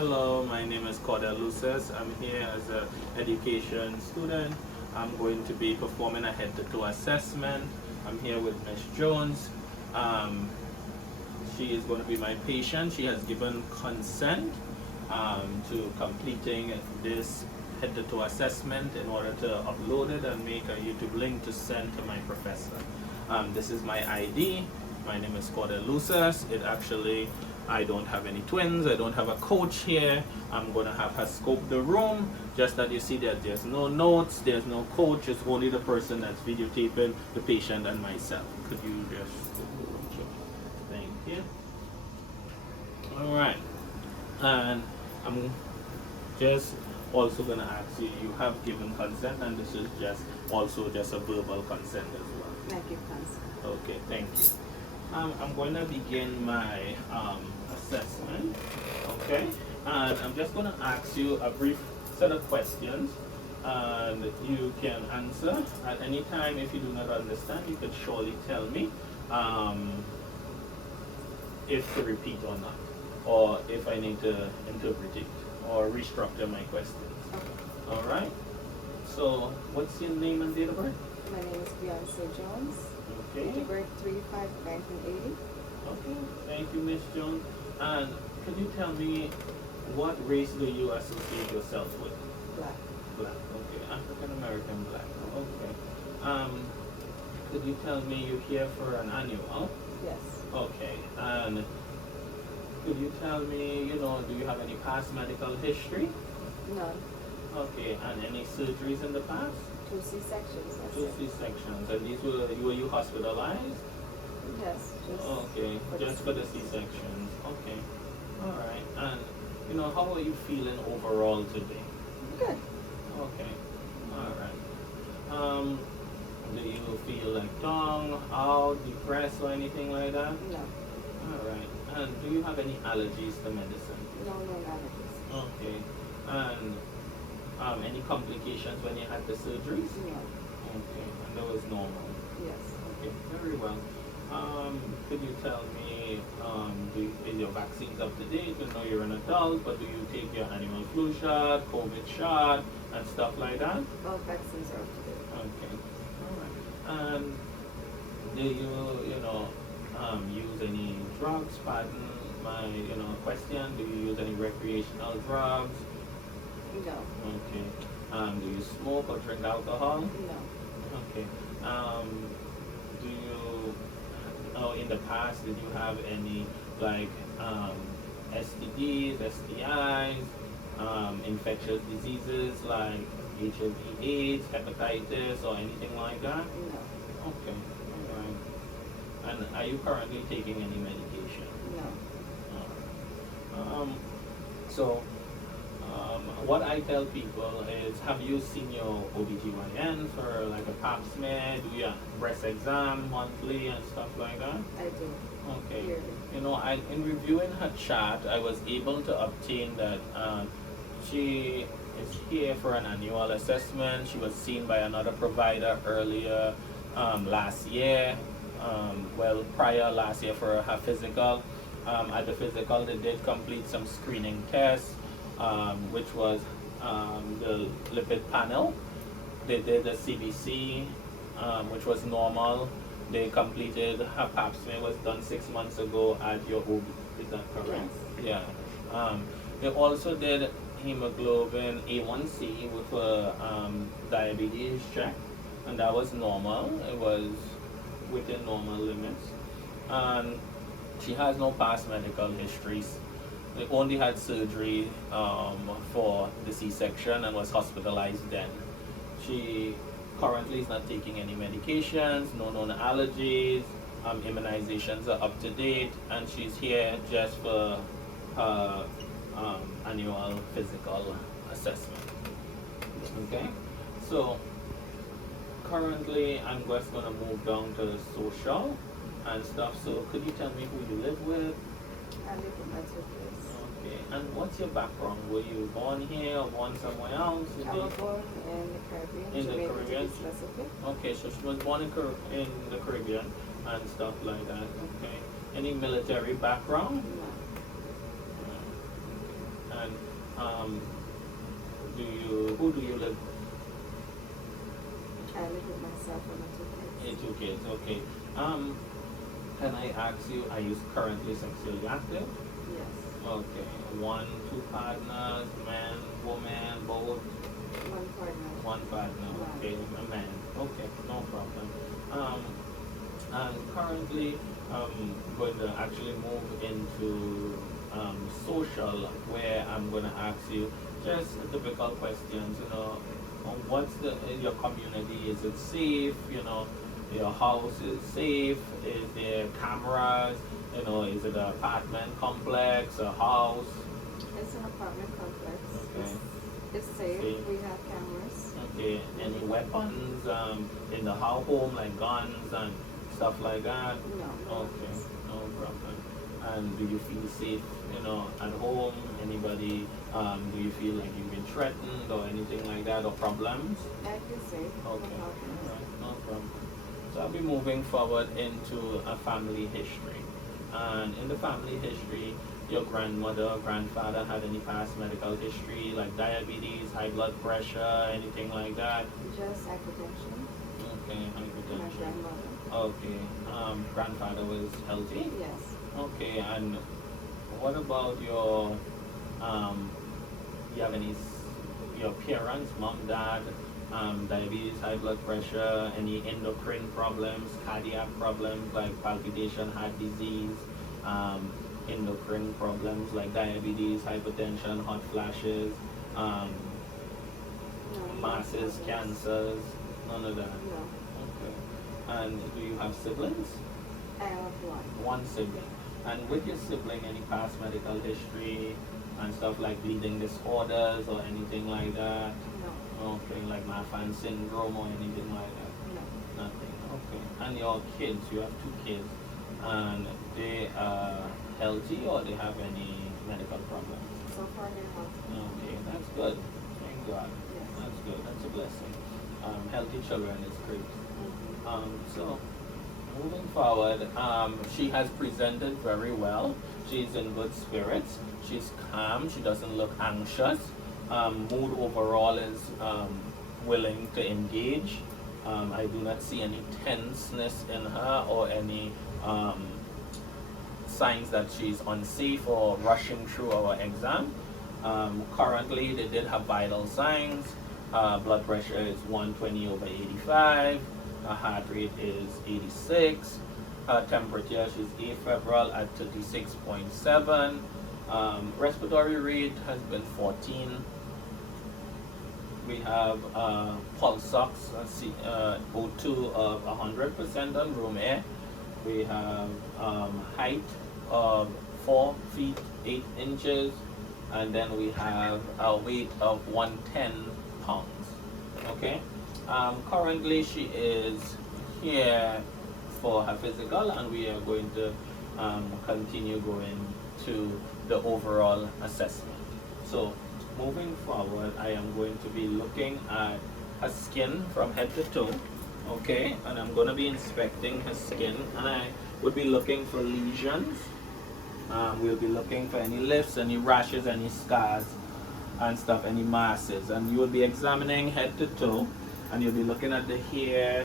Hello, my name is Luces. I'm here as an education student. I'm going to be performing a head-to-toe assessment. I'm here with Miss Jones. Um, she is going to be my patient. She has given consent to completing this head-to-toe assessment in order to upload it and make a YouTube link to send to my professor. This is my ID. My name is Luces. I don't have any twins. I don't have a coach here. I'm going to have her scope the room, just that you see that there's no notes, there's no coach. It's only the person that's videotaping, the patient and myself. Could you just scope the room? Sure. Thank you. All right. And I'm just also going to ask you, you have given consent, and this is just a verbal consent as well. Thank you, consent. Okay, thank you. I'm going to begin my assessment, okay? And I'm just going to ask you a brief set of questions, and you can answer at any time. If you do not understand, you could surely tell me if to repeat or not, or if I need to interpret it or restructure my questions. Okay. All right? So, what's your name and date of birth? My name is Beyonce Jones. Okay. Date of birth 3/5/1980. Okay, thank you, Miss Jones. And could you tell me what race do you associate yourself with? Black. Black. Okay, African American black. Okay. Could you tell me you're here for an annual? Yes. Okay. And could you tell me, do you have any past medical history? None. Okay. And any surgeries in the past? 2 C-sections. That's Two it. C-sections. And were you hospitalized? Yes. Okay, just for the C-sections. Okay. All right. And, how are you feeling overall today? Good. Okay. All right. Do you feel like down, out, depressed, or anything like that? No. All right. And do you have any allergies to medicine? No allergies. Okay. And any complications when you had the surgeries? No. Okay. And that was normal? Yes. Okay. Very well. Could you tell me, is your vaccines up to date? I know you're an adult, but do you take your animal flu shot, COVID shot, and stuff like that? All vaccines are up to date. Okay. All right. And do you, use any drugs? Pardon my, question. Do you use any recreational drugs? No. Okay. Do you smoke or drink alcohol? No. Okay. Do you, in the past, did you have any, STDs, STIs, infectious diseases like HIV, AIDS, hepatitis, or anything like that? No. Okay. All right. And are you currently taking any medication? No. All right. What I tell people is, have you seen your OBGYN for like a pap smear, do your breast exam monthly and stuff like that? I do. Okay. Yearly. In reviewing her chart, I was able to obtain that she is here for an annual assessment. She was seen by another provider earlier last year, prior last year for her physical. At the physical, they did complete some screening tests, which was the lipid panel. They did the CBC, which was normal. They completed her pap smear, was done 6 months ago at your OB. Is that correct? Yes. Yeah. They also did hemoglobin A1C with a diabetes check, and that was normal. It was within normal limits. And she has no past medical histories. They only had surgery for the C-section and was hospitalized then. She currently is not taking any medications, no known allergies, immunizations are up to date, and she's here just for her annual physical assessment. Okay, so currently I'm just going to move down to social and stuff. So could you tell me who you live with? I live with my 2 kids. Okay, and what's your background? Were you born here or born somewhere else? I was born in the Caribbean. In the Jamaica, to Caribbean? be specific. Okay, so she was born in the Caribbean and stuff like that. Okay. Any military background? No. And And who do you live? I live with myself and my 2 kids. 2 kids, okay. Can I ask you, are you currently sexually active? Yes. Okay. 1, 2 partners, man, woman, both? One partner. One partner, okay, a man. Okay, no problem. And currently, I'm going to actually move into social, where I'm going to ask you just typical questions. What's your community? Is it safe? Your house is safe? Is there cameras? Is it an apartment complex, a house? It's an apartment complex. Okay. It's safe. Safe. We have cameras. Okay. Any weapons in the home, like guns and stuff like that? No. Okay, no problem. And do you feel safe, at home? Anybody, do you feel like you've been threatened or anything like that, or problems? I feel safe. Okay, No all problems. right, no problem. So I'll be moving forward into a family history. And in the family history, your grandmother or grandfather had any past medical history, like diabetes, high blood pressure, anything like that? Just hypertension. Okay, My hypertension. grandmother. Okay, grandfather was healthy? Yes. Okay, and what about your, you have your parents, mom, dad, diabetes, high blood pressure, any endocrine problems, cardiac problems like palpitation, heart disease, endocrine problems like diabetes, hypertension, hot flashes, No. masses, No. cancers, none of that? No. Okay. And do you have siblings? I have one. One sibling. And with your sibling, any past medical history and stuff like bleeding disorders or anything like that? No. Okay, like Marfan syndrome or anything like that? No. Nothing. Okay. And your kids, you have 2 kids, and they are healthy or they have any medical problems? So far they're healthy. Okay, that's good. Thank God. Yes. That's good. That's a blessing. Healthy children is great. So moving forward, she has presented very well. She's in good spirits. She's calm. She doesn't look anxious. Mood overall is willing to engage. I do not see any tenseness in her or any signs that she's unsafe or rushing through our exam. Currently, they did have vital signs. Blood pressure is 120/85. Her heart rate is 86. Her temperature, she's afebrile at 36.7. Respiratory rate has been 14. We have pulse ox, O2 of 100% on room air. We have height of 4 feet 8 inches, and then we have a weight of 110 pounds. Okay. Currently, she is here for her physical, and we are going to continue going to the overall assessment. So, moving forward, I am going to be looking at her skin from head to toe. Okay, and I'm going to be inspecting her skin, and I would be looking for lesions. We'll be looking for any lifts, any rashes, any scars and stuff, any masses, and you will be examining head to toe, and you'll be looking at the hair,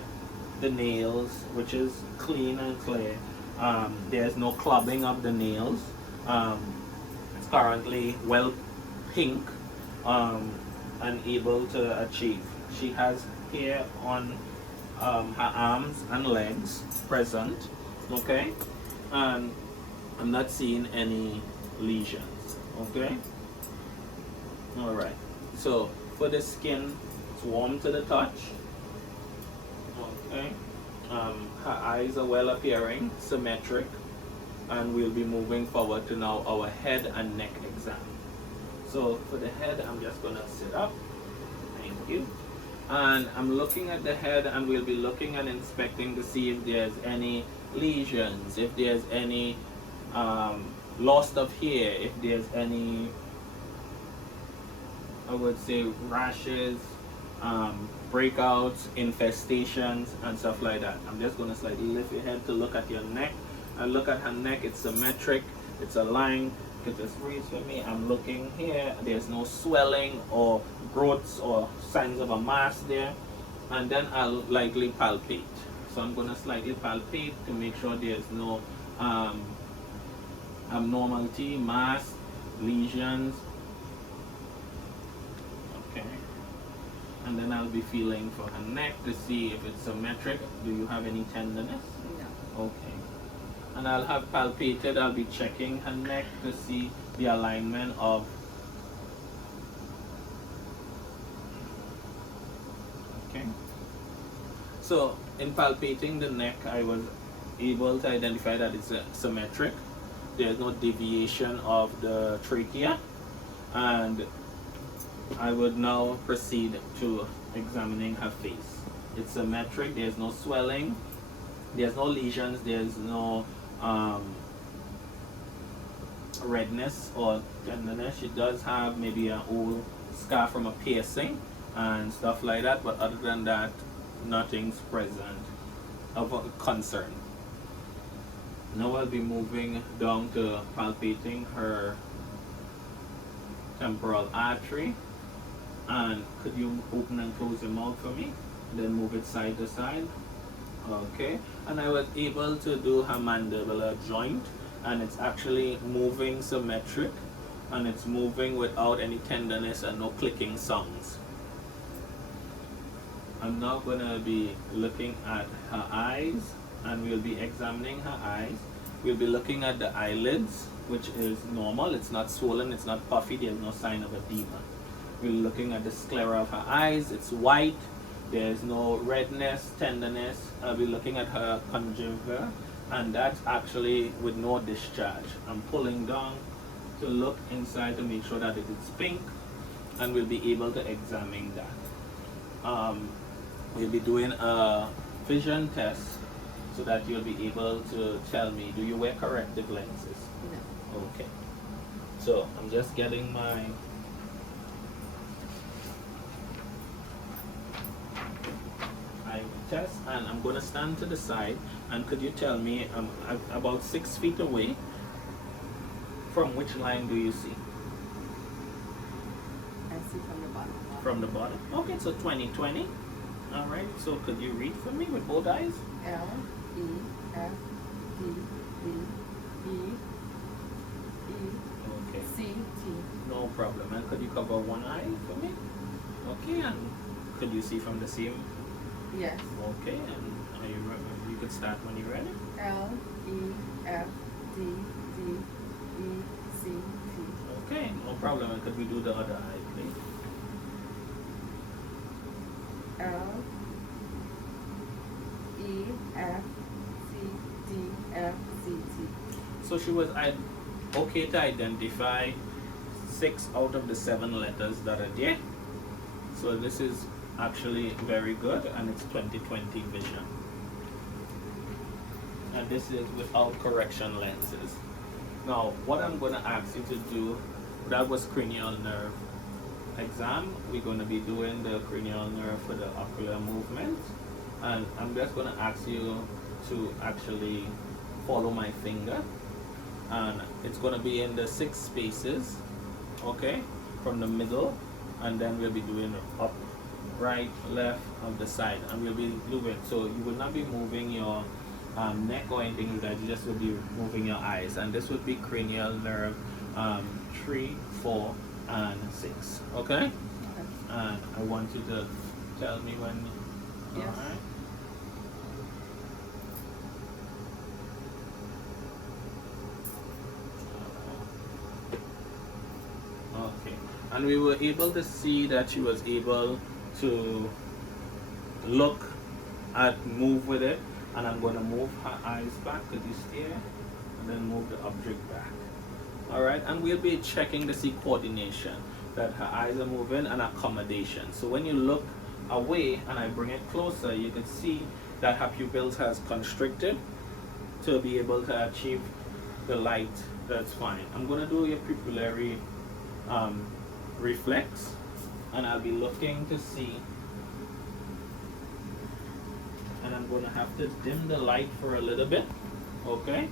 the nails, which is clean and clear. There's no clubbing of the nails. It's currently well pink and able to achieve. She has hair on her arms and legs present, okay, and I'm not seeing any lesions, okay. All right, so for the skin, it's warm to the touch, okay. Her eyes are well appearing, symmetric, and we'll be moving forward to now our head and neck exam. So for the head, I'm just gonna sit up, thank you. And I'm looking at the head, and we'll be looking and inspecting to see if there's any lesions, if there's any loss of hair, if there's any, I would say, rashes, breakouts, infestations, and stuff like that. I'm just going to slightly lift your head to look at your neck. And look at her neck, it's symmetric, it's aligned, could just breathe with me. I'm looking here. There's no swelling or growths or signs of a mass there. And then I'll lightly palpate. So I'm going to slightly palpate to make sure there's no abnormality, mass, lesions. Okay. And then I'll be feeling for her neck to see if it's symmetric. Do you have any tenderness? No. Okay. And I'll have palpated, I'll be checking her neck to see the alignment of. Okay. So in palpating the neck, I was able to identify that it's symmetric. There's no deviation of the trachea. And I would now proceed to examining her face. It's symmetric, there's no swelling, there's no lesions, there's no redness or tenderness. She does have maybe an old scar from a piercing and stuff like that, but other than that, nothing's present of concern. Now I'll be moving down to palpating her temporal artery. And could you open and close your mouth for me? Then move it side to side. Okay. And I was able to do her mandibular joint, and it's actually moving symmetric, and it's moving without any tenderness and no clicking sounds. I'm now going to be looking at her eyes, and we'll be examining her eyes. We'll be looking at the eyelids, which is normal. It's not swollen, it's not puffy, there's no sign of edema. We're looking at the sclera of her eyes. It's white. There's no redness, tenderness. I'll be looking at her conjunctiva, and that's actually with no discharge. I'm pulling down to look inside to make sure that it is pink, and we'll be able to examine that. We'll be doing a vision test so that you'll be able to tell me, do you wear corrective lenses? No. Okay. So I'm just getting my test, and I'm going to stand to the side, and could you tell me about 6 feet away, from which line do you see? I see from the bottom. From the bottom? Okay, so 20/20. All right, so could you read for me with both eyes? L, E, F, D, B, E, E, Okay, C, T. no problem. And could you cover one eye for me? Okay, and could you see from the same? Yes. Okay, and are you could start when you're ready. L, E, F, D, D, E, C, T. Okay, no problem. And could we do the other eye, please? L, E, F, C, D, F, C, T. So she was okay to identify 6 out of the 7 letters that are there. So this is actually very good, and it's 20/20 vision. And this is without correction lenses. Now, what I'm going to ask you to do, that was cranial nerve exam. We're going to be doing the cranial nerve for the ocular movement. And I'm just going to ask you to actually follow my finger. And it's going to be in the 6 spaces, okay, from the middle. And then we'll be doing up, right, left, on the side. And we'll be moving. So you will not be moving your neck or anything like that. You just will be moving your eyes. And this would be cranial nerve 3, 4, and 6. Okay? Okay. And I want you to tell me when. Yes. Alright. Okay. And we were able to see that she was able to look at, move with it. And I'm going to move her eyes back. Could you stare? And then move the object back. Alright, and we'll be checking to see coordination, that her eyes are moving, and accommodation. So when you look away and I bring it closer, you can see that her pupils has constricted to be able to achieve the light. That's fine. I'm going to do your pupillary reflex, and I'll be looking to see, and I'm going to have to dim the light for a little bit. Okay?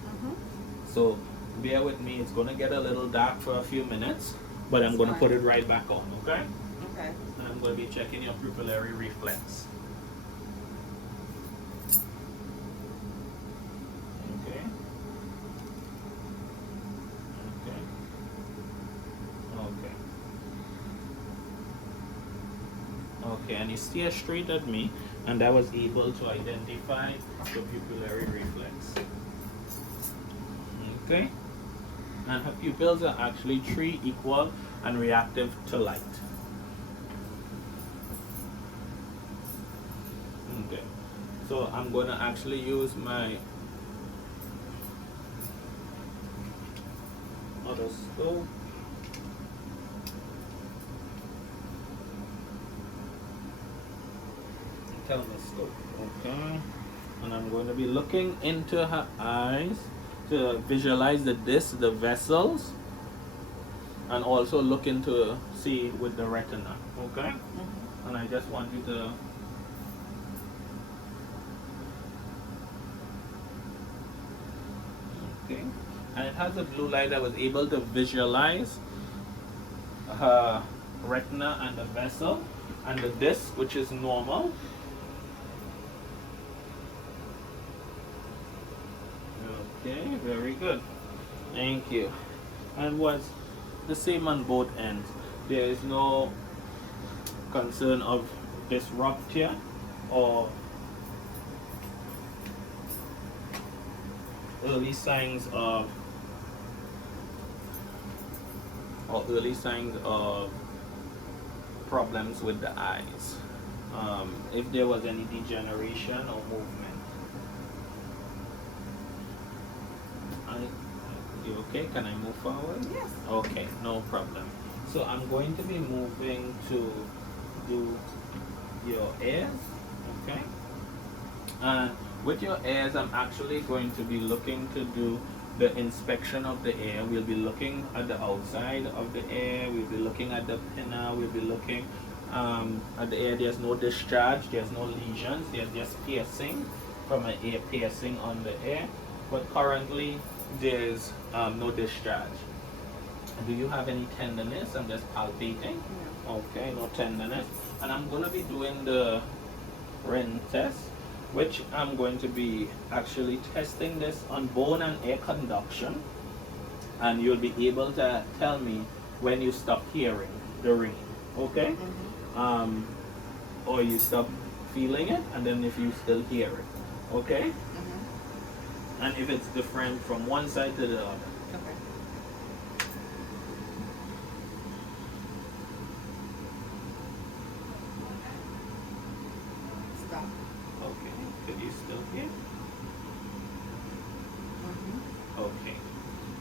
So bear with me, it's gonna get a little dark for a few minutes, but I'm gonna put it right back on, okay? Okay. And I'm gonna be checking your pupillary reflex. Okay. Okay. Okay. Okay, and you stare straight at me, and I was able to identify the pupillary reflex. Okay? And her pupils are actually 3 equal and reactive to light. Okay. So I'm going to actually use my otoscope. Telescope. Okay. And I'm going to be looking into her eyes to visualize the disc, the vessels, and also look into see with the retina. Okay. Mm-hmm. And I just want you to okay. And it has a blue light that was able to visualize her retina and the vessel and the disc, which is normal. Okay, very good. Thank you. And was the same on both ends. There is no concern of disruption or early signs of problems with the eyes. If there was any degeneration or movement. You okay? Can I move forward? Yes. Okay, no problem. So I'm going to be moving to do your ears, okay? And with your ears, I'm actually going to be looking to do the inspection of the ear. We'll be looking at the outside of the ear. We'll be looking at the pinna. We'll be looking at the ear. There's no discharge. There's no lesions. There's just piercing from an ear piercing on the ear. But currently, there's no discharge. Do you have any tenderness? I'm just palpating. No. Okay, no tenderness. And I'm going to be doing the RIN test, which I'm going to be actually testing this on bone and air conduction. And you'll be able to tell me when you stop hearing the ringing. Okay? Mm-hmm. Or you stop feeling it, and then if you still hear it. Okay? Mm-hmm. And if it's different from one side to the other. Okay. Stop. Okay. Could you still hear? Mm-hmm. Okay.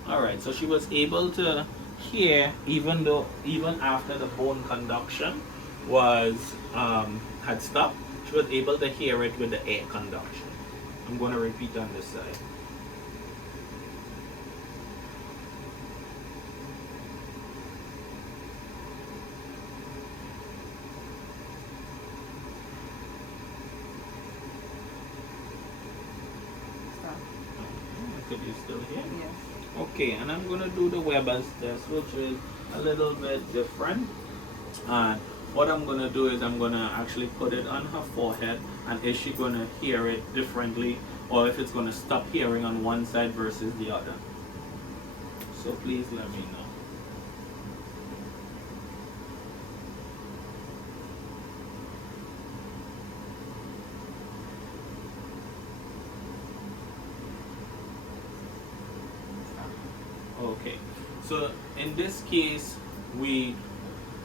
Alright, so she was able to hear even after the bone conduction was had stopped, she was able to hear it with the air conduction. I'm going to repeat on this side. Stop. Could you still hear? Yes. Okay, and I'm going to do the Weber's test, which is a little bit different. And what I'm going to do is I'm going to actually put it on her forehead, and is she going to hear it differently, or if it's going to stop hearing on one side versus the other. So please let me know. Okay, so in this case,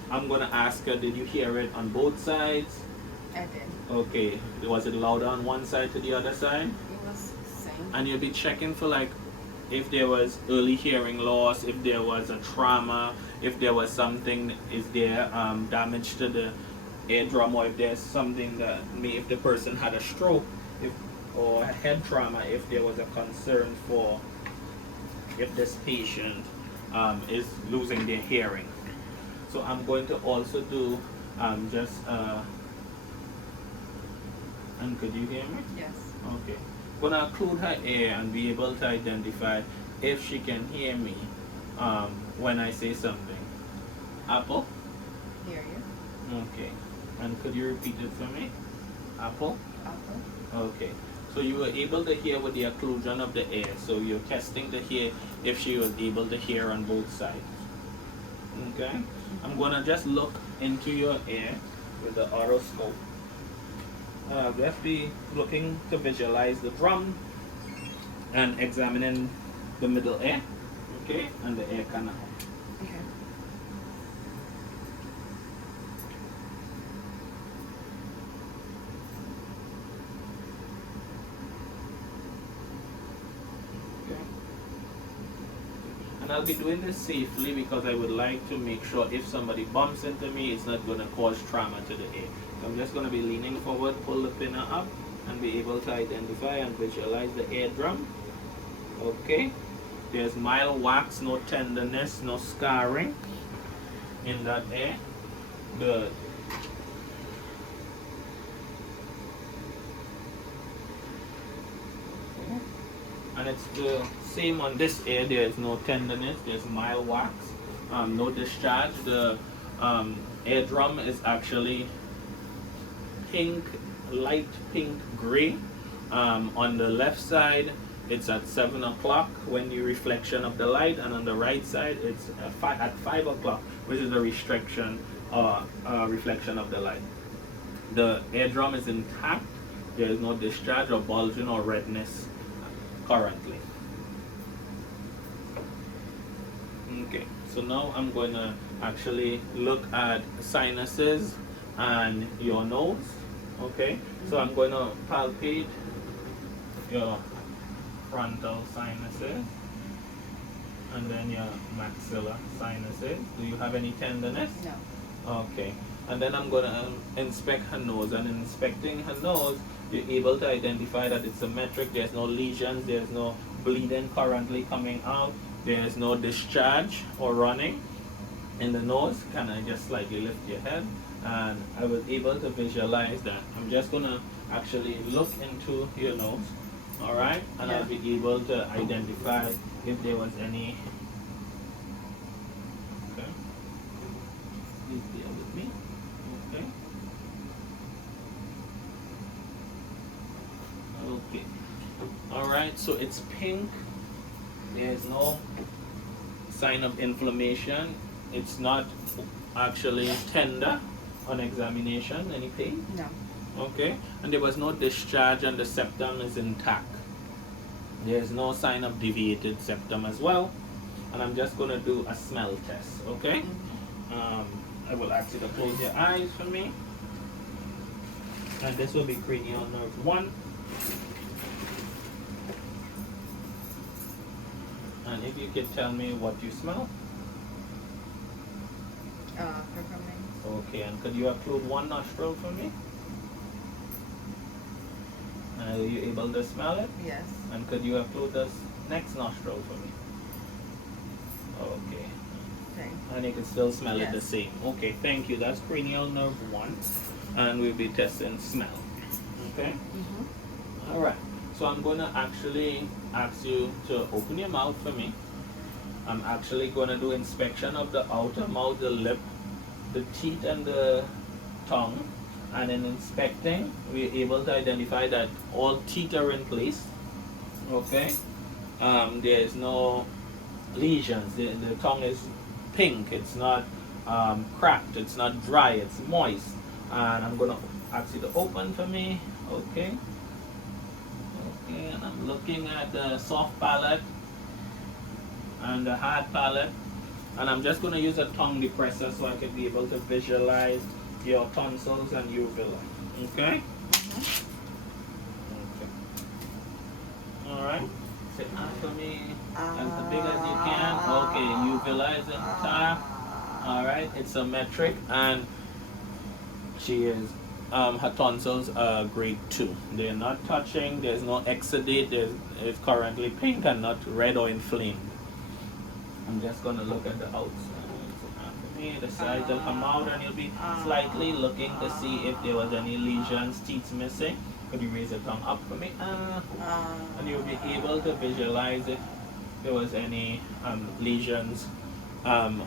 I'm gonna ask her, did you hear it on both sides? I did. Okay, was it louder on one side to the other side? It was same. And you'll be checking for like if there was early hearing loss, if there was a trauma, if there was something, is there damage to the eardrum, or if there's something that if the person had a stroke, or a head trauma, if there was a concern for if this patient is losing their hearing. So I'm going to also do and could you hear me? Yes. Okay. Gonna occlude her ear and be able to identify if she can hear me when I say something. Apple? Hear you. Okay. And could you repeat it for me? Apple? Apple. Okay. So you were able to hear with the occlusion of the ear. So you're testing to hear if she was able to hear on both sides. Okay? I'm going to just look into your ear with the otoscope. Just be looking to visualize the drum and examining the middle ear, okay, and the ear canal. Okay. Okay. And I'll be doing this safely because I would like to make sure if somebody bumps into me, it's not going to cause trauma to the ear. So I'm just going to be leaning forward, pull the pinner up, and be able to identify and visualize the eardrum. Okay. There's mild wax, no tenderness, no scarring in that ear. Good. Okay. And it's the same on this ear. There is no tenderness. There's mild wax, no discharge. The eardrum is actually pink, light pink gray. On the left side, it's at 7 o'clock when the reflection of the light, and on the right side, it's at 5 o'clock, which is the restriction or reflection of the light. The eardrum is intact. There is no discharge or bulging or redness currently. Okay, so now I'm going to actually look at sinuses and your nose. Okay, so I'm going to palpate your frontal sinuses and then your maxilla sinuses. Do you have any tenderness? No. Okay, and then I'm going to inspect her nose, and in inspecting her nose, you're able to identify that it's symmetric. There's no lesions, there's no bleeding currently coming out, there's no discharge or running in the nose. Can I just slightly lift your head? And I was able to visualize that. I'm just going to actually look into your nose, all right? And Yeah. I'll be able to identify if there was any. Okay. Please bear with me. Okay. Okay. All right, so it's pink. There's no sign of inflammation. It's not actually tender on examination. Any pain? No. Okay, and there was no discharge, and the septum is intact. There's no sign of deviated septum as well. And I'm just going to do a smell test, okay? I will ask you to close your eyes for me. And this will be cranial nerve 1. And if you can tell me what you smell. Peppermint. Okay, and could you occlude one nostril for me? Are you able to smell it? Yes. And could you occlude the next nostril for me? Okay. Okay. And you can still smell it the Yes. same. Okay, thank you. That's cranial nerve 1. And we'll be testing smell. Okay? Mm-hmm. Alright. So I'm going to actually ask you to open your mouth for me. I'm actually going to do inspection of the outer mouth, the lip, the teeth, and the tongue. And in inspecting, we're able to identify that all teeth are in place. Okay? There is no lesions. The tongue is pink. It's not cracked. It's not dry. It's moist. And I'm going to ask you to open for me. Okay? Okay, and I'm looking at the soft palate and the hard palate. And I'm just going to use a tongue depressor so I can be able to visualize your tonsils and uvula. Okay? Okay. Alright. Sit down for me as big as you can. Okay, uvula is intact. Alright, it's symmetric, and she is her tonsils are grade 2. They're not touching, there's no exudate, it's currently pink and not red or inflamed. I'm just gonna look at the outside. The sides will come out, and you'll be slightly looking to see if there was any lesions, teeth missing. Could you raise your tongue up for me? And you'll be able to visualize it there was any lesions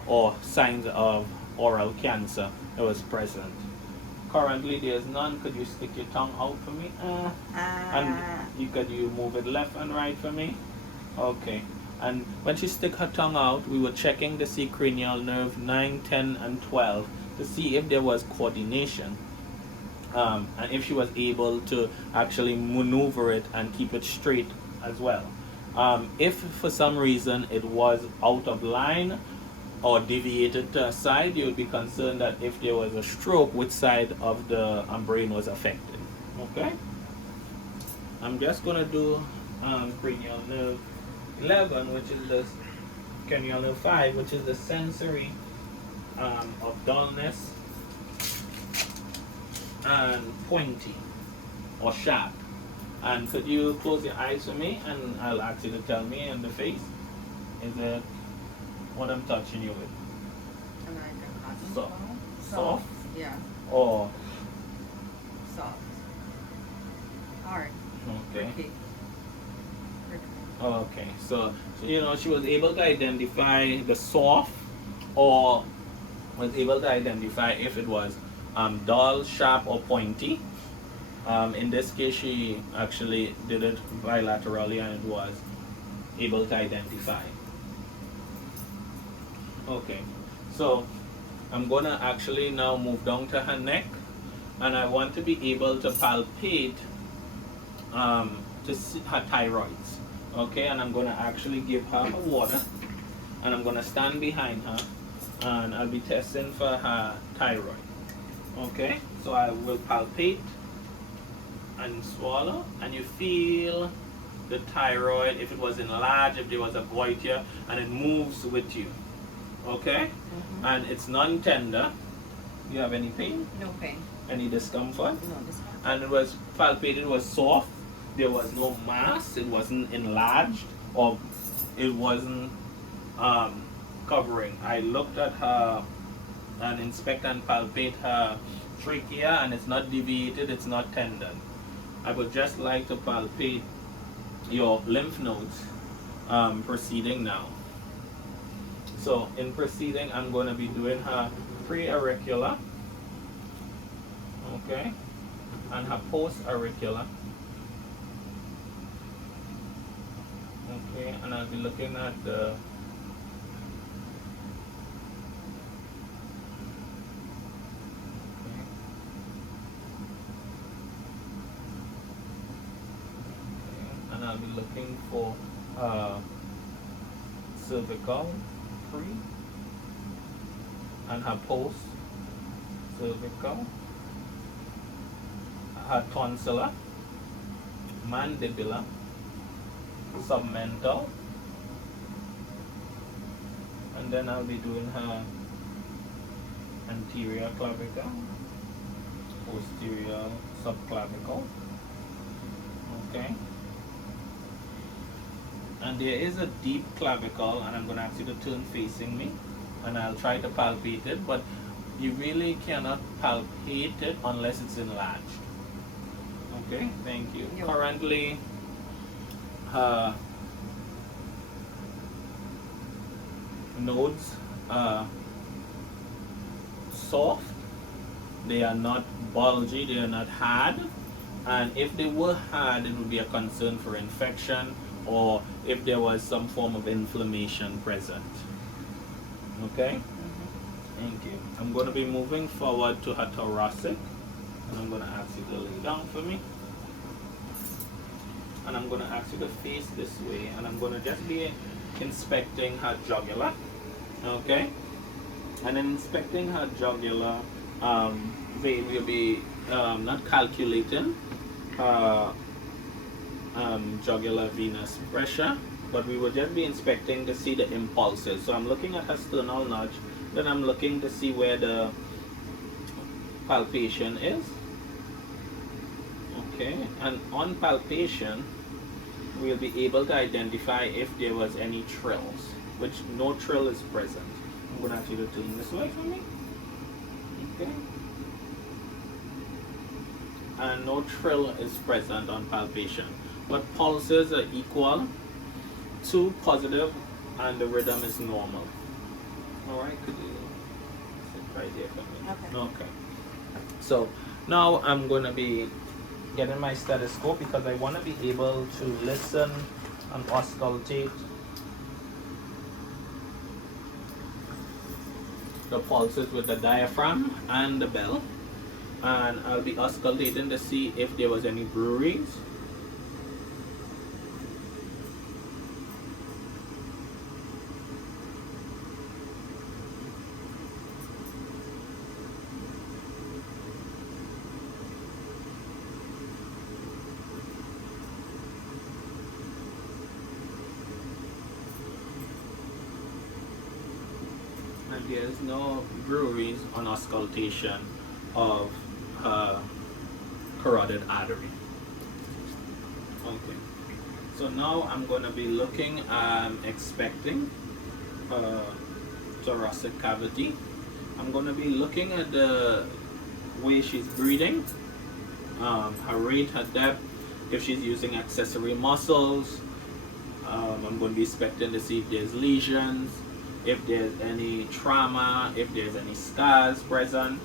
or signs of oral cancer that was present. Currently, there's none. Could you stick your tongue out for me? And could you move it left and right for me? Okay. And when she stick her tongue out, we were checking to see cranial nerve 9, 10, and 12 to see if there was coordination. And if she was able to actually maneuver it and keep it straight as well. If for some reason it was out of line or deviated to a side, you would be concerned that if there was a stroke, which side of the brain was affected. Okay? I'm just going to do cranial nerve 11, which is the cranial nerve 5, which is the sensory of dullness and pointy or sharp. And could you close your eyes for me, and I'll ask you to tell me in the face, is it what I'm touching you with? Soft. Soft? Yeah. Or Soft. Hard. okay. Pricky. Okay. So you know, she was able to identify the soft, or was able to identify if it was dull, sharp, or pointy. In this case, she actually did it bilaterally and it was able to identify. Okay, so I'm gonna actually now move down to her neck, and I want to be able to palpate to see her thyroids. Okay, and I'm gonna actually give her her water, and I'm gonna stand behind her, and I'll be testing for her thyroid. Okay, so I will palpate and swallow, and you feel the thyroid, if it was enlarged, if there was a goiter, and it moves with you. Okay? And it's non-tender. You have any pain? No pain. Any discomfort? No discomfort. And it was palpated, it was soft. There was no mass. It wasn't enlarged, or it wasn't covering. I looked at her and inspect and palpate her trachea, and it's not deviated, it's not tender. I would just like to palpate your lymph nodes proceeding now. So in proceeding, I'm going to be doing her pre-auricular, okay, and her post-auricular, okay, and I'll be looking at the and I'll be looking for cervical pre and her post cervical, her tonsillar, mandibular, submental, and then I'll be doing her anterior clavicle, posterior subclavicle. Okay. And there is a deep clavicle, and I'm going to ask you to turn facing me, and I'll try to palpate it, but you really cannot palpate it unless it's enlarged. Okay, thank you. Yep. Currently, her nodes are soft, they are not bulgy, they are not hard, and if they were hard, it would be a concern for infection, or if there was some form of inflammation present. Okay? Thank you. I'm going to be moving forward to her thoracic, and I'm going to ask you to lay down for me. And I'm going to ask you to face this way, and I'm going to just be inspecting her jugular. Okay? And in inspecting her jugular vein, we'll be not calculating her jugular venous pressure, but we will just be inspecting to see the impulses. So I'm looking at her sternal notch, then I'm looking to see where the palpation is. Okay, and on palpation, we'll be able to identify if there was any trills, which no trill is present. I'm going to ask you to turn this way for me. Okay. And no trill is present on palpation, but pulses are equal, 2 positive, and the rhythm is normal. All right, could you sit right there for me? Okay. Okay. So now I'm going to be getting my stethoscope because I want to be able to listen and auscultate the pulses with the diaphragm and the bell, and I'll be auscultating to see if there was any breweries. And there's no breweries on auscultation of carotid artery. Okay. So now I'm going to be looking and expecting thoracic cavity. I'm going to be looking at the way she's breathing, her rate, her depth, if she's using accessory muscles. I'm going to be expecting to see if there's lesions, if there's any trauma, if there's any scars present,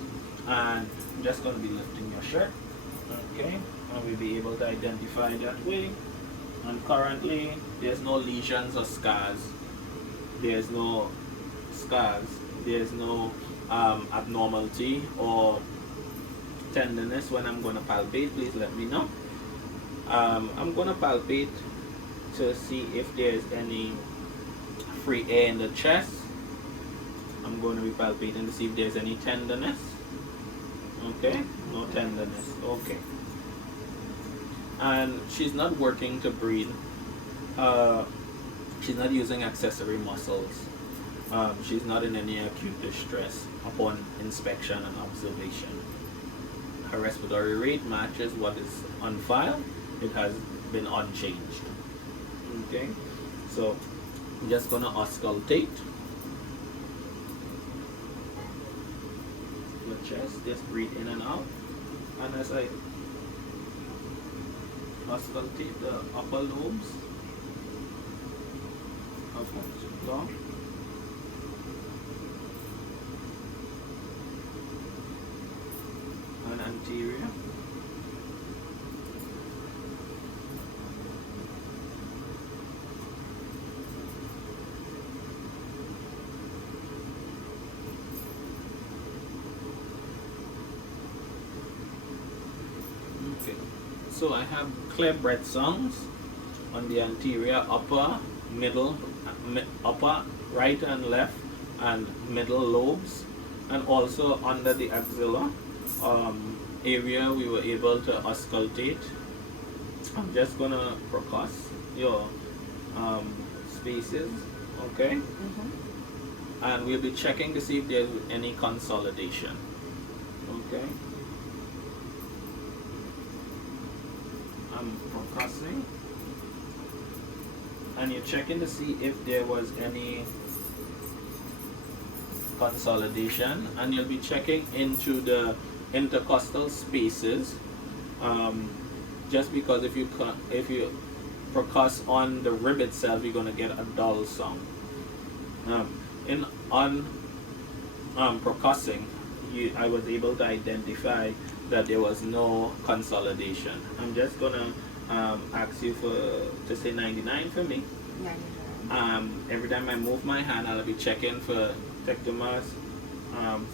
and I'm just going to be lifting your shirt, okay, and we'll be able to identify that way. And currently there's no lesions or scars, there's no scars, there's no abnormality or tenderness. When I'm going to palpate, please let me know. I'm going to palpate to see if there's any free air in the chest. I'm going to be palpating to see if there's any tenderness. Okay, no tenderness. Okay. And she's not working to breathe. She's not using accessory muscles. She's not in any acute distress upon inspection and observation. Her respiratory rate matches what is on file. It has been unchanged. Okay, so I'm just gonna auscultate the chest, just breathe in and out, and as I auscultate the upper lobes of the lung, and anterior, so I have clear breath sounds on the anterior, upper, middle, upper, right and left, and middle lobes, and also under the axilla area we were able to auscultate. I'm just gonna percuss your spaces, okay? And we'll be checking to see if there's any consolidation, okay? I'm percussing, and you're checking to see if there was any consolidation, and you'll be checking into the intercostal spaces, just because if you percuss on the rib itself, you're going to get a dull sound. Percussing, I was able to identify that there was no consolidation. I'm just gonna ask you to say 99 for me. 99. Every time I move my hand, I'll be checking for tectomas,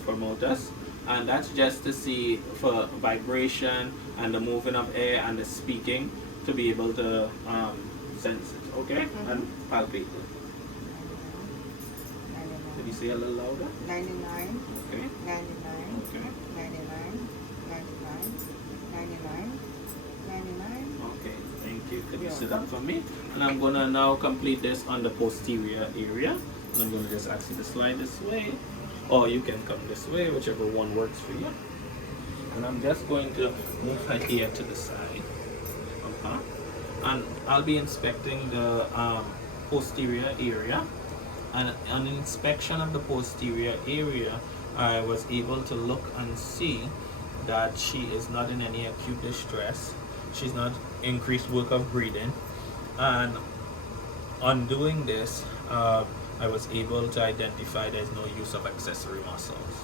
for motus, and that's just to see for vibration and the moving of air and the speaking to be able to sense it. Okay, and palpate it. 99. Did you say a little louder? 99. Okay. 99. Okay. 99. 99. 99. 99. Okay, thank you. Can you sit up for me? And I'm gonna now complete this on the posterior area. And I'm gonna just ask you to slide this way, or you can come this way, whichever one works for you. And I'm just going to move her here to the side. And I'll be inspecting the posterior area. And on inspection of the posterior area, I was able to look and see that she is not in any acute distress. She's not increased work of breathing, and On doing this, I was able to identify there's no use of accessory muscles.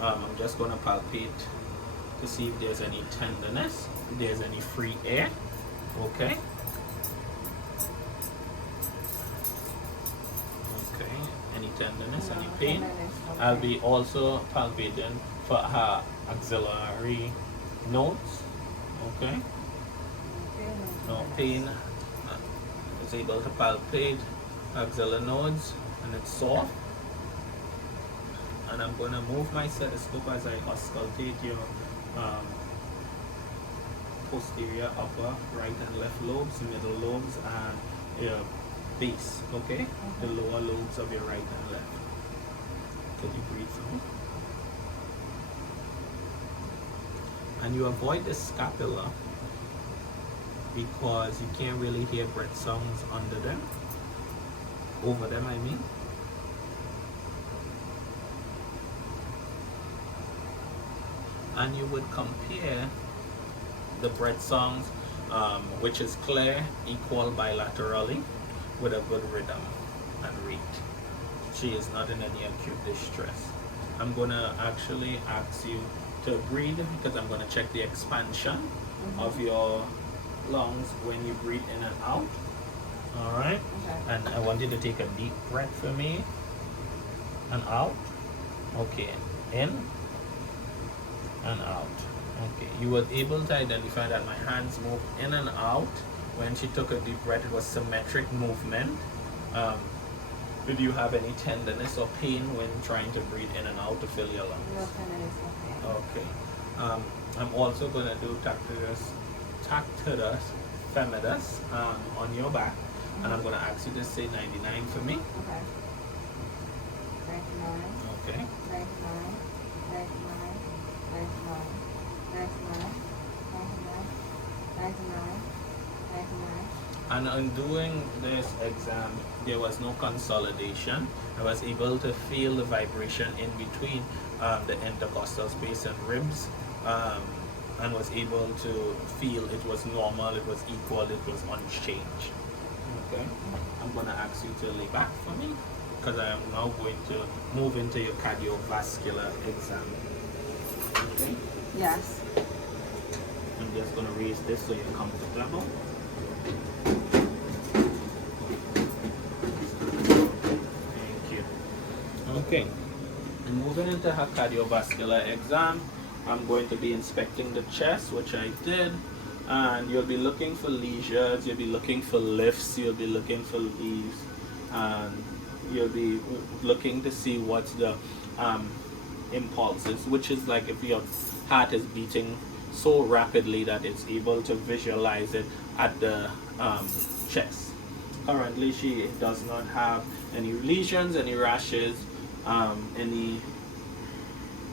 I'm just going to palpate to see if there's any tenderness, if there's any free air. Okay. Okay. Any tenderness, any pain? I'll be also palpating for her axillary nodes. Okay. No pain. Is able to palpate axillary nodes, and it's soft. And I'm going to move my stethoscope as I auscultate your posterior, upper, right and left lobes, middle lobes, and your base, okay? The lower lobes of your right and left. Could you breathe through? And you avoid the scapula because you can't really hear breath sounds under them, over them I mean. And you would compare the breath songs, which is clear, equal bilaterally, with a good rhythm and rate. She is not in any acute distress. I'm going to actually ask you to breathe because I'm going to check the expansion of your lungs when you breathe in and out. All right? Okay. And I want you to take a deep breath for me and out. Okay. In and out. Okay, you were able to identify that my hands moved in and out when she took a deep breath. It was symmetric movement. Did you have any tenderness or pain when trying to breathe in and out to fill your lungs? No tenderness, no pain. Okay. I'm also going to do tactudus femidus on your back, and I'm going to ask you to say 99 for me. Okay. 99. Okay. 99. 99. 99. 99. 99. And on doing this exam, there was no consolidation. I was able to feel the vibration in between the intercostal space and ribs, and was able to feel it was normal, it was equal, it was unchanged. Okay, I'm going to ask you to lay back for me because I am now going to move into your cardiovascular exam. Okay? Yes. I'm just going to raise this so you're comfortable. Thank you. Okay. And moving into her cardiovascular exam, I'm going to be inspecting the chest, which I did. And you'll be looking for lesions, you'll be looking for lifts, you'll be looking for leaves, and you'll be looking to see what's the impulses, which is like if your heart is beating so rapidly that it's able to visualize it at the chest. Currently, she does not have any lesions, any rashes, any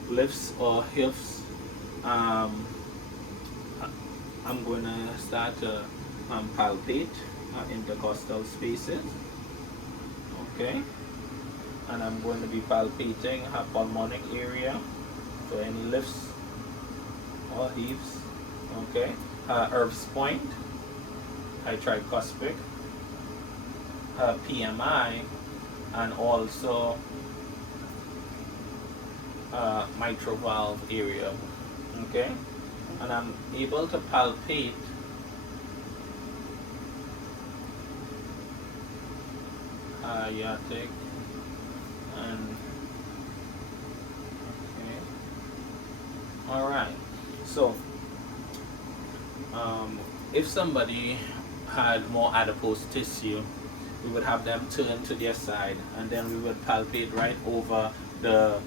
lifts or hips. I'm going to start to palpate intercostal spaces. Okay. And I'm going to be palpating her pulmonic area for any lifts or heaves. Okay. Her Irv's point, her tricuspid, her PMI, and also mitral valve area. Okay. And I'm able to palpate aortic and okay. All right. So, if somebody had more adipose tissue, we would have them turn to their side, and then we would palpate right over the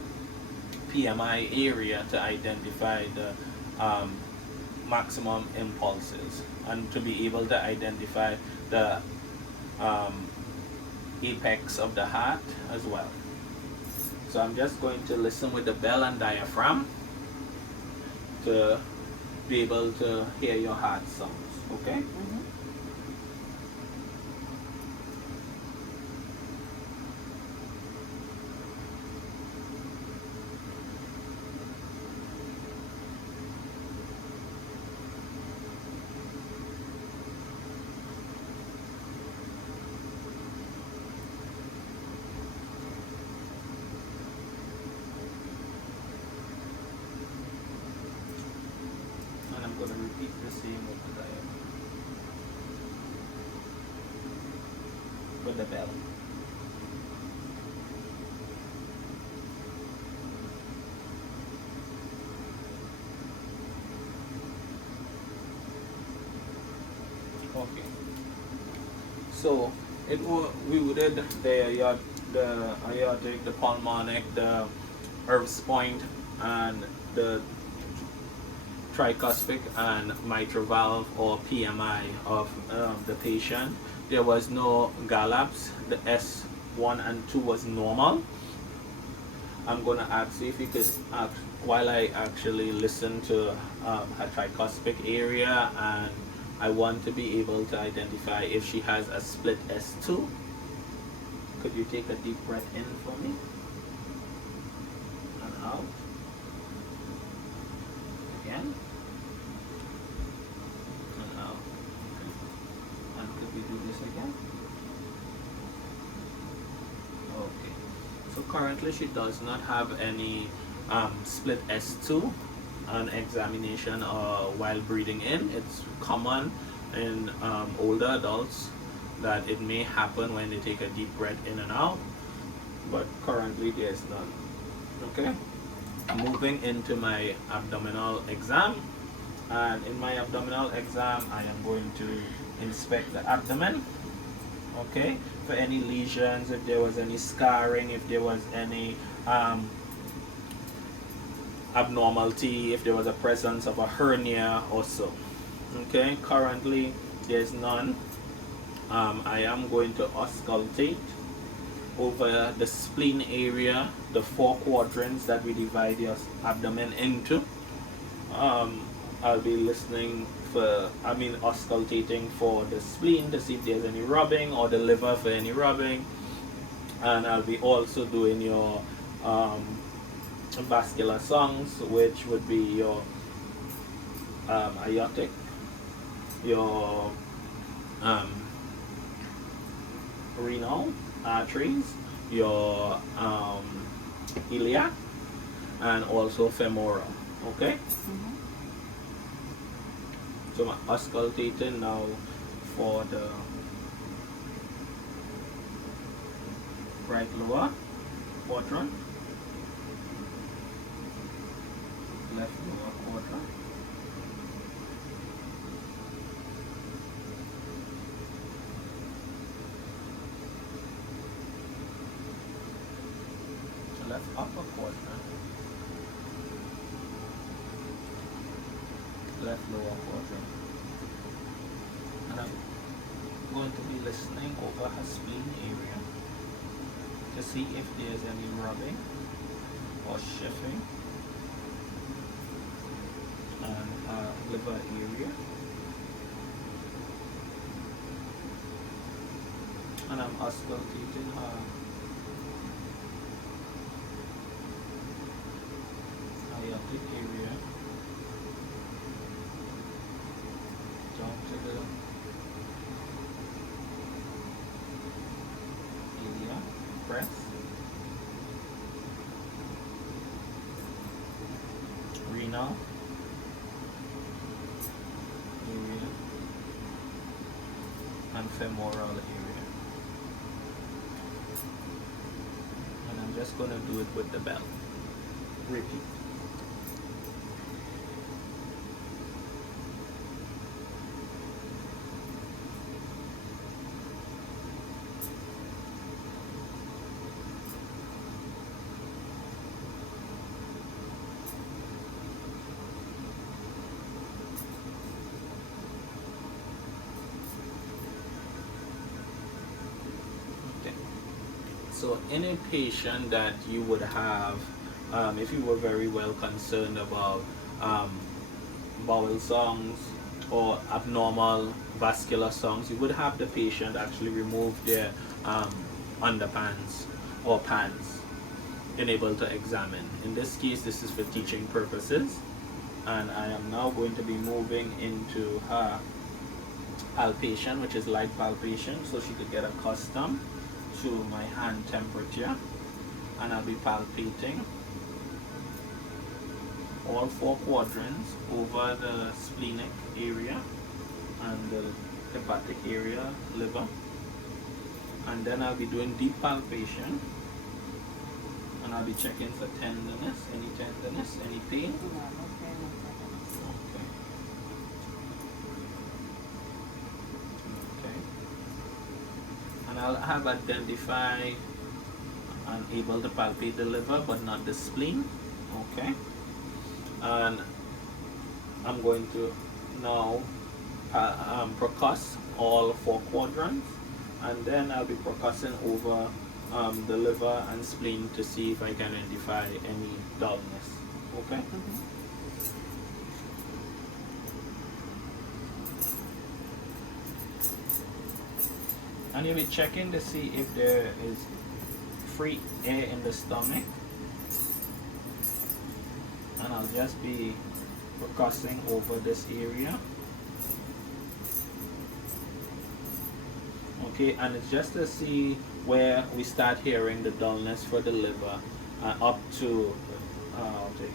PMI area to identify the maximum impulses and to be able to identify the apex of the heart as well. So I'm just going to listen with the bell and diaphragm to be able to hear your heart sounds, okay? going to repeat the same with the diaphragm. With the bell. Okay. So we did the aortic, the pulmonic, the Irv's point, and the tricuspid and mitral valve or PMI of the patient. There was no gallops. The S1 and 2 was normal. I'm going to ask you if you could, while I actually listen to her tricuspid area, and I want to be able to identify if she has a split S2. Could you take a deep breath in for me? And out. Again. And out. And could we do this again? Okay. So currently she does not have any split S2 on examination while breathing in. It's common in older adults that it may happen when they take a deep breath in and out, but currently there's none. Okay, moving into my abdominal exam, and in my abdominal exam I am going to inspect the abdomen. Okay, for any lesions, if there was any scarring, if there was any abnormality, if there was a presence of a hernia or so. Okay, currently there's none. I am going to auscultate over the spleen area, the 4 quadrants that we divide the abdomen into. I'll be listening auscultating for the spleen to see if there's any rubbing, or the liver for any rubbing. And I'll be also doing your vascular songs, which would be your aortic, your renal arteries, your iliac, and also femoral. Okay. Mm-hmm. So I'm auscultating now for the right lower quadrant, left lower quadrant, left upper quadrant, left lower quadrant. And I'm going to be listening over her spleen area to see if there's any rubbing or shifting, and her liver area. And I'm auscultating her aortic area down to the iliac crest, renal area, and femoral area. And I'm just going to do it with the bell. Repeat. So any patient that you would have, if you were very well concerned about bowel songs or abnormal vascular songs, you would have the patient actually remove their underpants or pants and able to examine. In this case, this is for teaching purposes, and I am now going to be moving into her palpation, which is light palpation, so she could get accustomed to my hand temperature. And I'll be palpating all four quadrants over the splenic area and the hepatic area, liver. And then I'll be doing deep palpation, and I'll be checking for tenderness, any pain. Okay. Okay. And I'll have identified and able to palpate the liver but not the spleen. Okay. And I'm going to now percuss all four quadrants, and then I'll be percussing over the liver and spleen to see if I can identify any dullness. Okay? And you'll be checking to see if there is free air in the stomach. And I'll just be percussing over this area. Okay, and it's just to see where we start hearing the dullness for the liver up to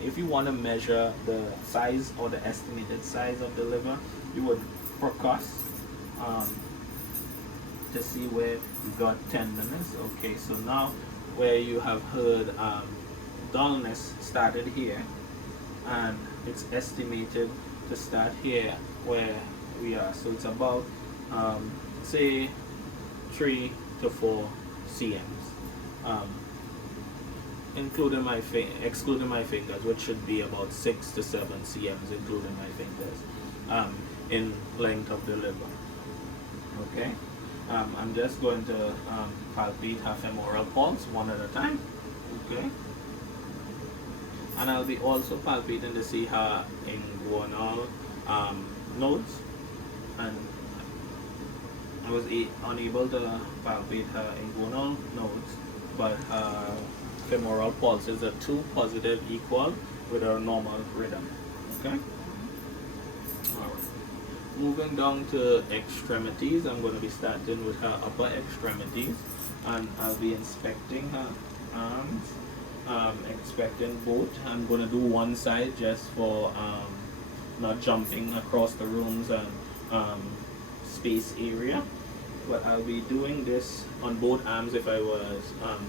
if you want to measure the size or the estimated size of the liver, you would percuss to see where you got tenderness. Okay, so now where you have heard dullness started here, and it's estimated to start here where we are. So it's about say 3 to 4 cms, including excluding my fingers, which should be about 6 to 7 cms, including my fingers, in length of the liver. Okay, I'm just going to palpate her femoral pulse one at a time. Okay, and I'll be also palpating to see her inguinal nodes, and I was unable to palpate her inguinal nodes, but her femoral pulses are 2 positive equal with her normal rhythm. Okay? Alright. Moving down to extremities, I'm going to be starting with her upper extremities, and I'll be inspecting her arms, inspecting both. I'm going to do one side just for not jumping across the rooms and space area, but I'll be doing this on both arms if I was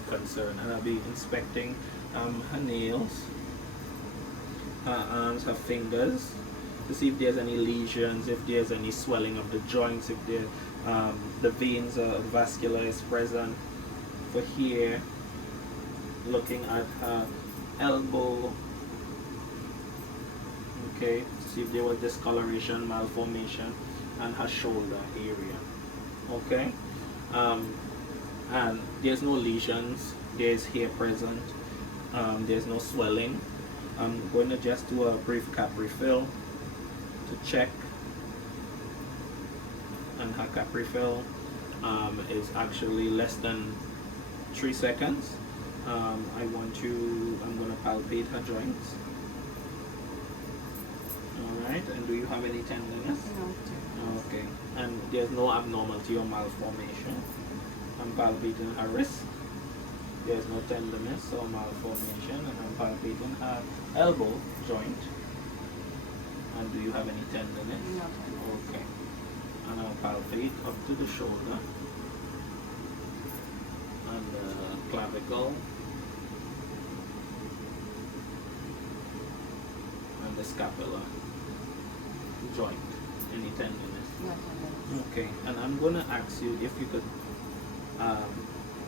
concerned, and I'll be inspecting her nails, her arms, her fingers, to see if there's any lesions, if there's any swelling of the joints, if the veins or vascular is present. For here, looking at her elbow, okay, to see if there was discoloration, malformation, and her shoulder area. Okay, and there's no lesions, there's hair present, there's no swelling. I'm going to just do a brief cap refill to check, and her cap refill is actually less than 3 seconds. I'm going to palpate her joints. Alright, and do you have any tenderness? No. Okay, and there's no abnormality or malformation. I'm palpating her wrist. There's no tenderness or malformation, and I'm palpating her elbow joint. And do you have any tenderness? No. Okay, and I'll palpate up to the shoulder and the clavicle and the scapula joint. Any tenderness? No. Okay, and I'm going to ask you if you could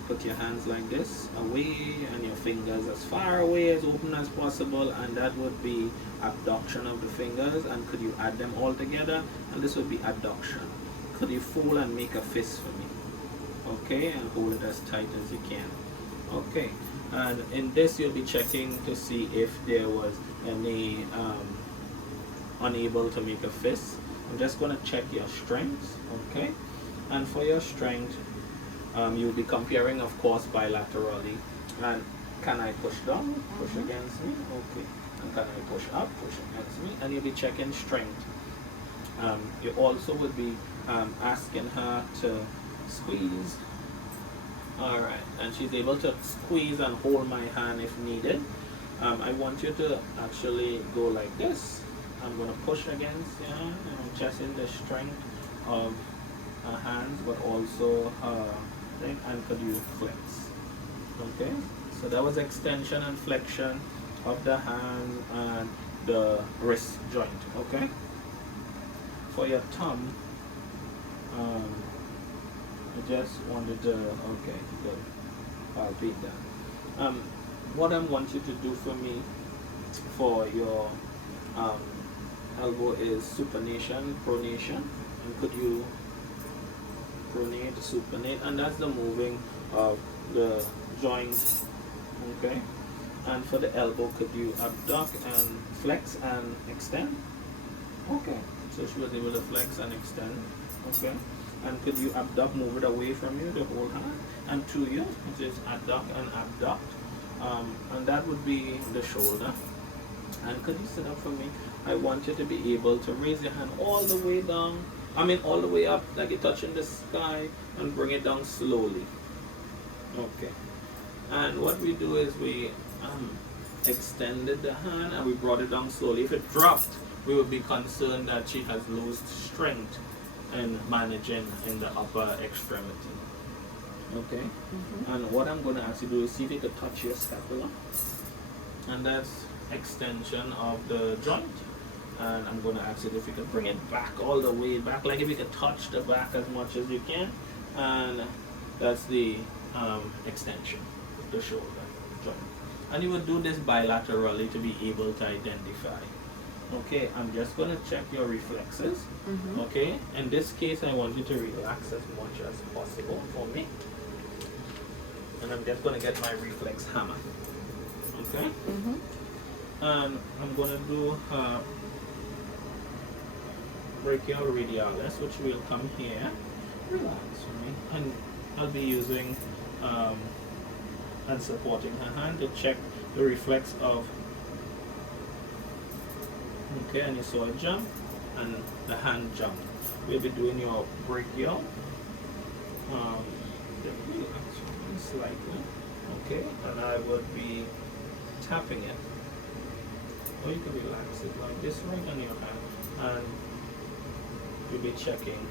put your hands like this away and your fingers as far away as open as possible, and that would be abduction of the fingers, and could you add them all together, and this would be adduction. Could you fold and make a fist for me? Okay, and hold it as tight as you can. Okay, and in this you'll be checking to see if there was any unable to make a fist. I'm just going to check your strength. Okay, and for your strength, you'll be comparing, of course, bilaterally. And can I push down, push against me? Okay, and can I push up, push against me? And you'll be checking strength. You also would be asking her to squeeze. Alright, and she's able to squeeze and hold my hand if needed. I want you to actually go like this. I'm going to push against your hand, just in the strength of her hands, but also her thing. And could you flex? Okay, so that was extension and flexion of the hand and the wrist joint. Okay, for your thumb, I just wanted to, okay, good, palpate that. What I want you to do for me for your elbow is supination, pronation, and could you pronate, supinate, and that's the moving of the joint. Okay, and for the elbow, could you abduct and flex and extend? Okay, so she was able to flex and extend. Okay, and could you abduct, move it away from you, the whole hand, and to you, which is adduct and abduct, and that would be the shoulder. And could you sit up for me? I want you to be able to raise your hand all the way down. I mean, all the way up, like you're touching the sky, and bring it down slowly. Okay. And what we do is we extended the hand and we brought it down slowly. If it dropped, we would be concerned that she has lost strength in managing in the upper extremity. Okay. And what I'm going to ask you to do is see if you could touch your scapula, and that's extension of the joint. And I'm going to ask you if you could bring it back all the way back, like if you could touch the back as much as you can, and that's the extension of the shoulder joint. And you would do this bilaterally to be able to identify. Okay, I'm just going to check your reflexes. Okay, in this case, I want you to relax as much as possible for me. And I'm just going to get my reflex hammer. Okay? And I'm going to do brachial radialis, which will come here. Relax for me. And I'll be using and supporting her hand to check the reflex of. Okay, and you saw a jump and the hand jump. We'll be doing your brachial. Slightly. Okay, and I would be tapping it. Or you can relax it like this right on your hand. And you'll be checking.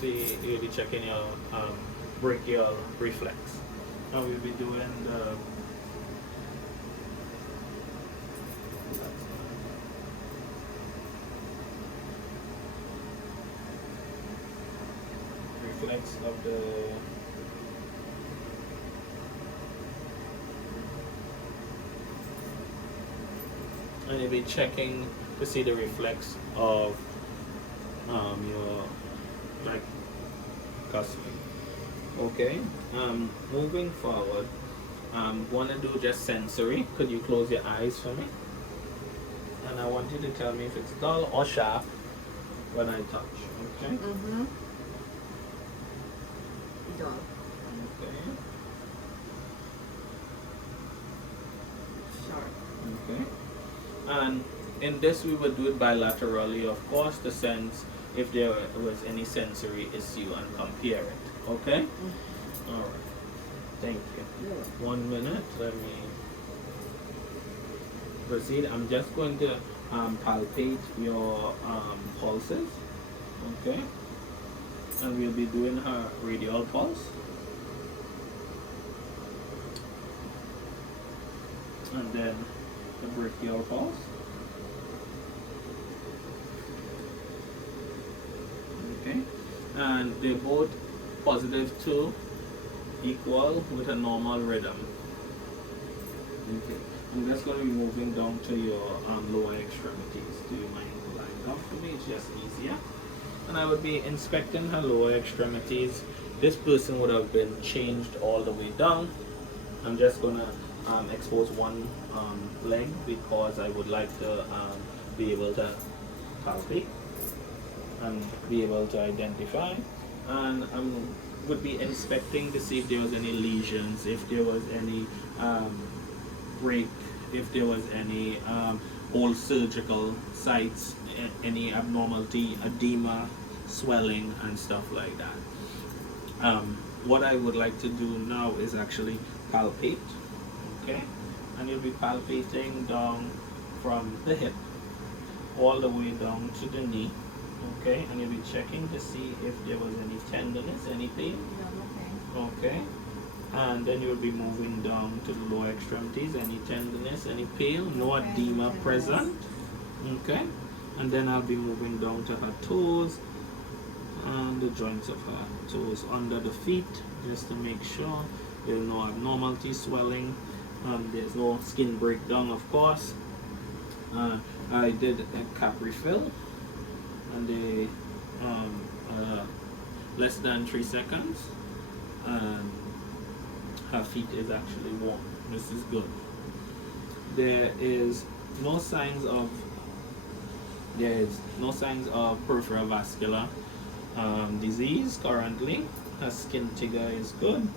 See, you'll be checking your brachial reflex. Now we'll be doing the reflex of the and you'll be checking to see the reflex of your like cusping. Okay, moving forward, I'm going to do just sensory. Could you close your eyes for me? And I want you to tell me if it's dull or sharp when I touch. Okay? Dull. Okay. Sharp. Okay. And in this we would do it bilaterally, of course, to sense if there was any sensory issue and compare it. Okay? Alright. Thank you. 1 minute. Let me proceed. I'm just going to palpate your pulses. Okay? And we'll be doing her radial pulse. And then the brachial pulse. Okay? And they're both +2 equal with a normal rhythm. Okay. I'm just going to be moving down to your lower extremities. Do you mind lying down for me? It's just easier. And I would be inspecting her lower extremities. This person would have been changed all the way down. I'm just going to expose one leg because I would like to be able to palpate and be able to identify. And I would be inspecting to see if there was any lesions, if there was any break, if there was any old surgical sites, any abnormality, edema, swelling, and stuff like that. What I would like to do now is actually palpate, okay? And you'll be palpating down from the hip all the way down to the knee, okay? And you'll be checking to see if there was any tenderness, any pain, okay? And then you'll be moving down to the lower extremities, any tenderness, any pain, no edema present, okay? And then I'll be moving down to her toes and the joints of her toes under the feet, just to make sure there's no abnormality, swelling, there's no skin breakdown, of course. I did a cap refill, and they less than 3 seconds, and her feet is actually warm. This is good. There is no signs of peripheral vascular disease currently. Her skin figure is good.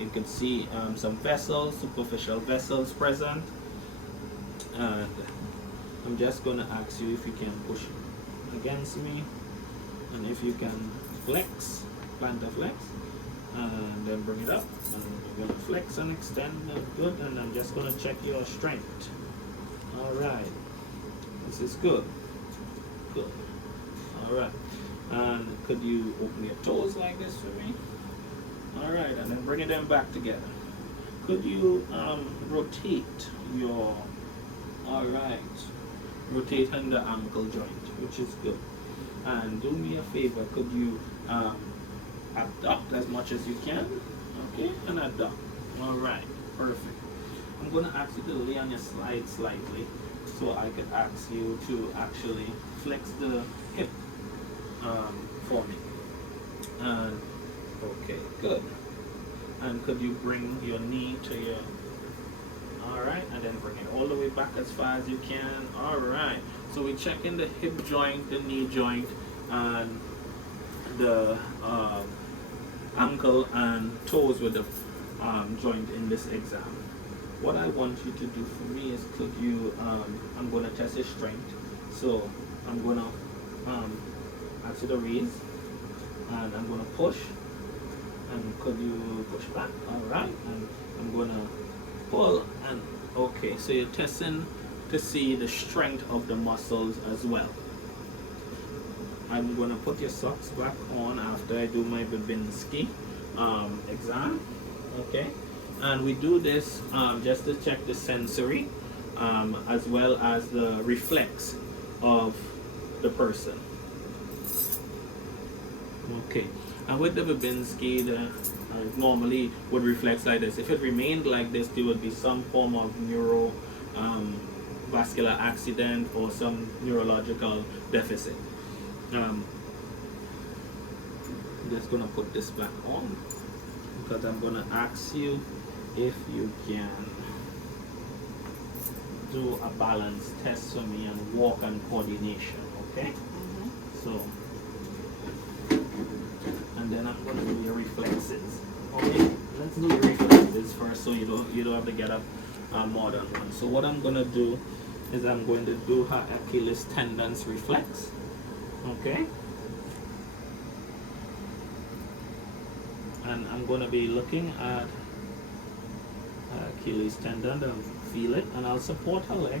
You can see some vessels, superficial vessels present. And I'm just going to ask you if you can push against me, and if you can flex, plantar flex, and then bring it up. And you're going to flex and extend. Good. And I'm just going to check your strength. All right. This is good. Good. All right. And could you open your toes like this for me? All right. And then bring them back together. Could you rotate your, all right, rotate on the ankle joint, which is good. And do me a favor, could you abduct as much as you can, okay, and abduct. All right, perfect. I'm going to ask you to lay on your side slightly, so I could ask you to actually flex the hip for me. And okay, good. And could you bring your knee to your, all right, and then bring it all the way back as far as you can. All right, so we're checking the hip joint, the knee joint, and the ankle and toes with the joint in this exam. What I want you to do for me is, could you, I'm going to test your strength. So I'm going to ask you to raise, and I'm going to push, and could you push back? All right, and I'm going to pull, and okay, so you're testing to see the strength of the muscles as well. I'm going to put your socks back on after I do my Babinski exam, okay? And we do this just to check the sensory as well as the reflex of the person. Okay, and with the Babinski, normally would reflex like this. If it remained like this, there would be some form of vascular accident or some neurological deficit. I'm just going to put this back on, because I'm going to ask you if you can do a balance test for me and walk and coordination, okay? So, and then I'm going to do your reflexes. Okay, let's do your reflexes first, so you don't have to get up more than one. So what I'm going to do is I'm going to do her Achilles tendons reflex, okay? And I'm going to be looking at her Achilles tendon and feel it, and I'll support her leg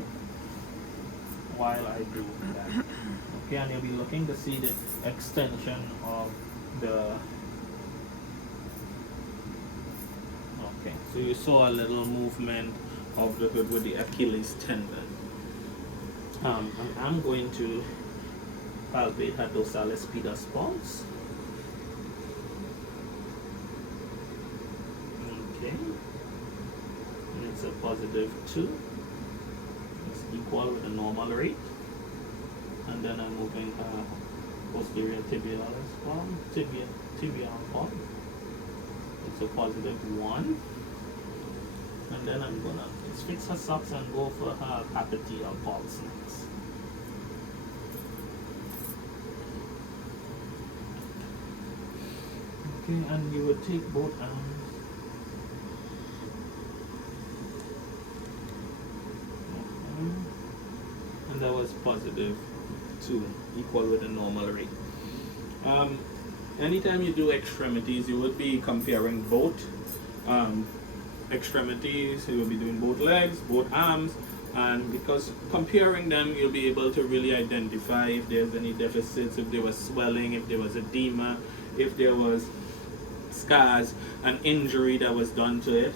while I do that. Okay, and you'll be looking to see the extension of the, okay, so you saw a little movement of the hood with the Achilles tendon. I'm going to palpate her dorsalis pedis pulse. Okay, and it's a +2. It's equal with the normal rate. And then I'm moving her posterior tibialis palm, tibial palm. It's a +1. And then I'm gonna just fix her socks and go for her capital pulse next. Okay, and you would take both arms. And that was +2, equal with the normal rate. Anytime you do extremities, you would be comparing both extremities, you'll be doing both legs, both arms, and because comparing them, you'll be able to really identify if there's any deficits, if there was swelling, if there was edema, if there was scars, an injury that was done to it.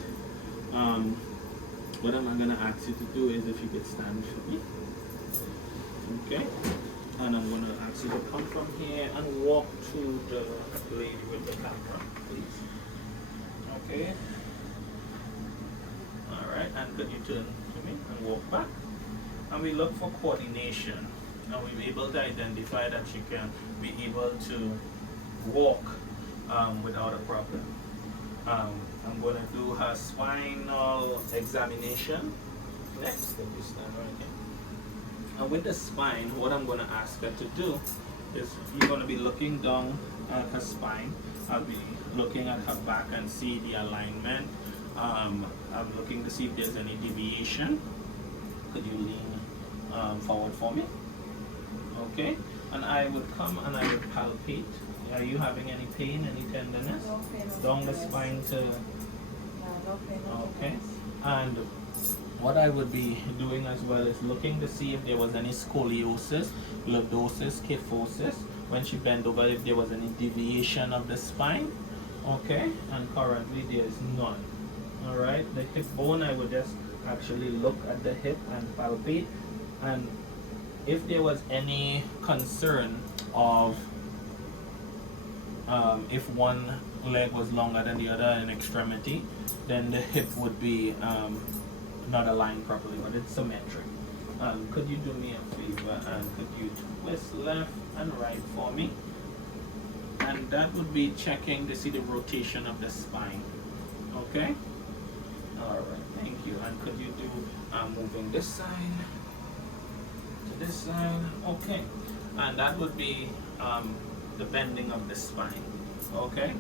What I'm going to ask you to do is if you could stand for me. Okay. And I'm going to ask you to come from here and walk to the lady with the camera, please. Okay. Alright, and could you turn to me and walk back? And we look for coordination. And we're able to identify that she can be able to walk without a problem. I'm going to do her spinal examination next. Let me stand right here. And with the spine, what I'm going to ask her to do is you're going to be looking down at her spine. I'll be looking at her back and see the alignment. I'm looking to see if there's any deviation. Could you lean forward for me? Okay. And I would come and I would palpate. Are you having any pain, any tenderness? No pain. Down the spine to... No pain. Okay. And what I would be doing as well is looking to see if there was any scoliosis, lordosis, kyphosis. When she bent over, if there was any deviation of the spine. Okay. And currently there is none. Alright. The hip bone, I would just actually look at the hip and palpate. And if there was any concern of if one leg was longer than the other in extremity, then the hip would be not aligned properly, but it's symmetric. Could you do me a favor and could you twist left and right for me? And that would be checking to see the rotation of the spine. Okay? Alright, thank you. And could you do moving this side to this side? Okay. And that would be the bending of the spine. Okay?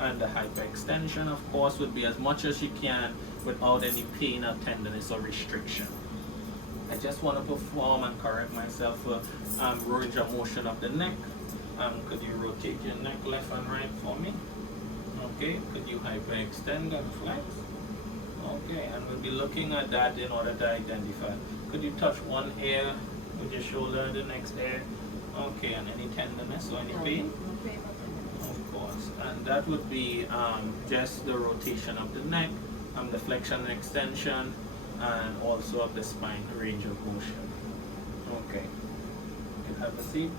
And the hyperextension, of course, would be as much as you can without any pain or tenderness or restriction. I just want to perform and correct myself for range of motion of the neck. Could you rotate your neck left and right for me? Okay, could you hyperextend and flex? Okay, and we'll be looking at that in order to identify. Could you touch one ear with your shoulder and the next ear? Okay, and any tenderness or any pain? No pain. Of course, and that would be just the rotation of the neck, the flexion and extension, and also of the spine range of motion. Okay, you can have a seat.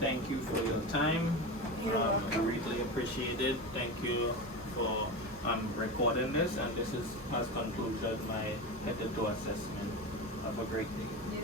Thank you for your time. Greatly appreciated. Thank you for recording this, and this has concluded my head to toe assessment. Have a great day.